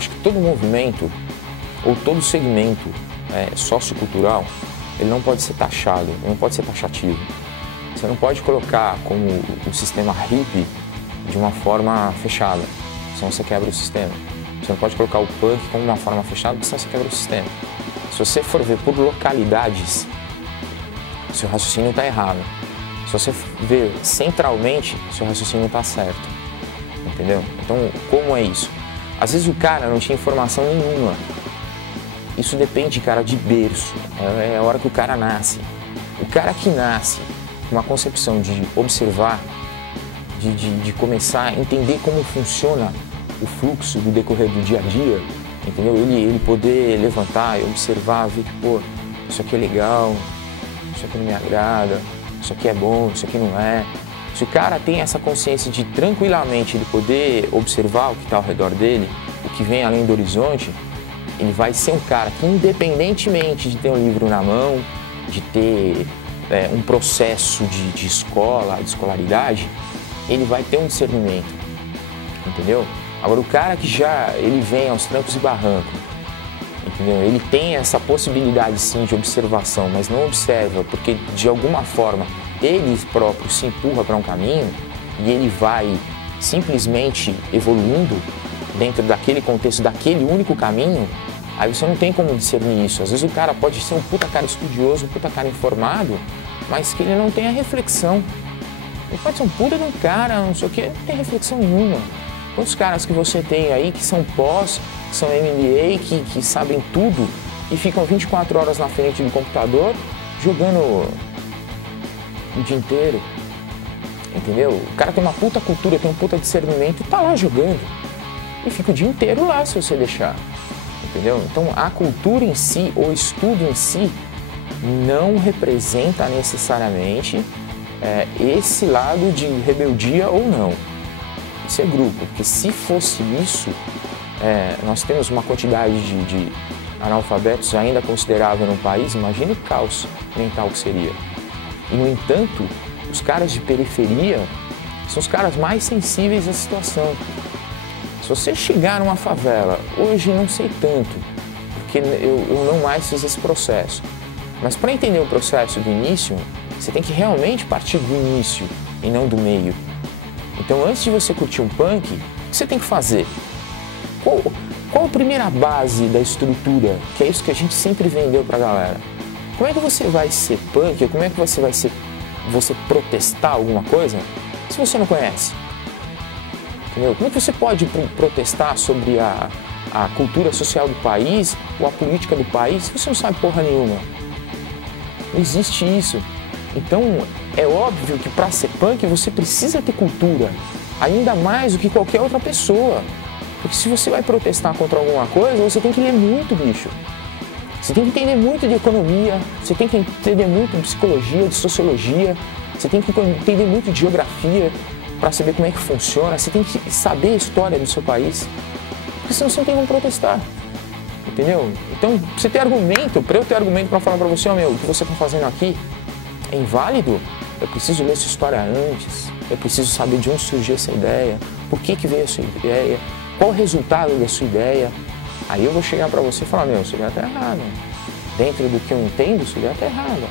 acho que todo movimento ou todo segmento sociocultural, ele não pode ser taxado, não pode ser taxativo. Você não pode colocar como o sistema hippie de uma forma fechada, senão você quebra o sistema. Você não pode colocar o punk como uma forma fechada, senão você quebra o sistema. Se você for ver por localidades, seu raciocínio está errado. Se você ver centralmente, seu raciocínio está certo. Entendeu? Então, como é isso? Às vezes o cara não tinha informação nenhuma. Isso depende, cara, de berço. É a hora que o cara nasce. O cara que nasce com uma concepção de observar, de começar a entender como funciona o fluxo do decorrer do dia a dia, entendeu? Ele poder levantar e observar, ver que, pô, isso aqui é legal, isso aqui não me agrada, isso aqui é bom, isso aqui não é. Se o cara tem essa consciência de tranquilamente ele poder observar o que está ao redor dele, o que vem além do horizonte, ele vai ser um cara que, independentemente de ter um livro na mão, de ter um processo de escola, de escolaridade, ele vai ter um discernimento, entendeu? Agora, o cara que ele vem aos trancos e barrancos, entendeu? Ele tem essa possibilidade, sim, de observação, mas não observa porque, de alguma forma, ele próprio se empurra para um caminho e ele vai simplesmente evoluindo dentro daquele contexto, daquele único caminho. Aí você não tem como discernir isso. Às vezes o cara pode ser um puta cara estudioso, um puta cara informado, mas que ele não tem a reflexão. Ele pode ser um puta de um cara, não sei o que, não tem reflexão nenhuma. Quantos caras que você tem aí que são pós, que são MBA, que sabem tudo e ficam 24 horas na frente do computador jogando o dia inteiro, entendeu? O cara tem uma puta cultura, tem um puta discernimento e tá lá jogando. E fica o dia inteiro lá se você deixar, entendeu? Então a cultura em si, o estudo em si, não representa necessariamente esse lado de rebeldia ou não. Isso é grupo, porque se fosse isso, nós temos uma quantidade de analfabetos ainda considerável no país, imagina o caos mental que seria. E, no entanto, os caras de periferia são os caras mais sensíveis à situação. Se você chegar numa favela, hoje não sei tanto, porque eu não mais fiz esse processo. Mas para entender o processo do início, você tem que realmente partir do início e não do meio. Então, antes de você curtir um punk, o que você tem que fazer? Qual a primeira base da estrutura? Que é isso que a gente sempre vendeu pra galera. Como é que você vai ser punk? Como é que você vai você protestar alguma coisa se você não conhece? Entendeu? Como é que você pode protestar sobre a cultura social do país ou a política do país se você não sabe porra nenhuma? Não existe isso. Então, é óbvio que para ser punk você precisa ter cultura, ainda mais do que qualquer outra pessoa. Porque se você vai protestar contra alguma coisa, você tem que ler muito, bicho. Você tem que entender muito de economia, você tem que entender muito de psicologia, de sociologia, você tem que entender muito de geografia para saber como é que funciona, você tem que saber a história do seu país, porque senão você não tem como protestar, entendeu? Então, você ter argumento, para eu ter argumento para falar para você, ó, meu, o que você está fazendo aqui é inválido, eu preciso ler sua história antes, eu preciso saber de onde surgiu essa ideia, por que veio a sua ideia, qual o resultado da sua ideia. Aí eu vou chegar para você e falar, meu, sua ideia está errada. Dentro do que eu entendo, sua ideia está errada.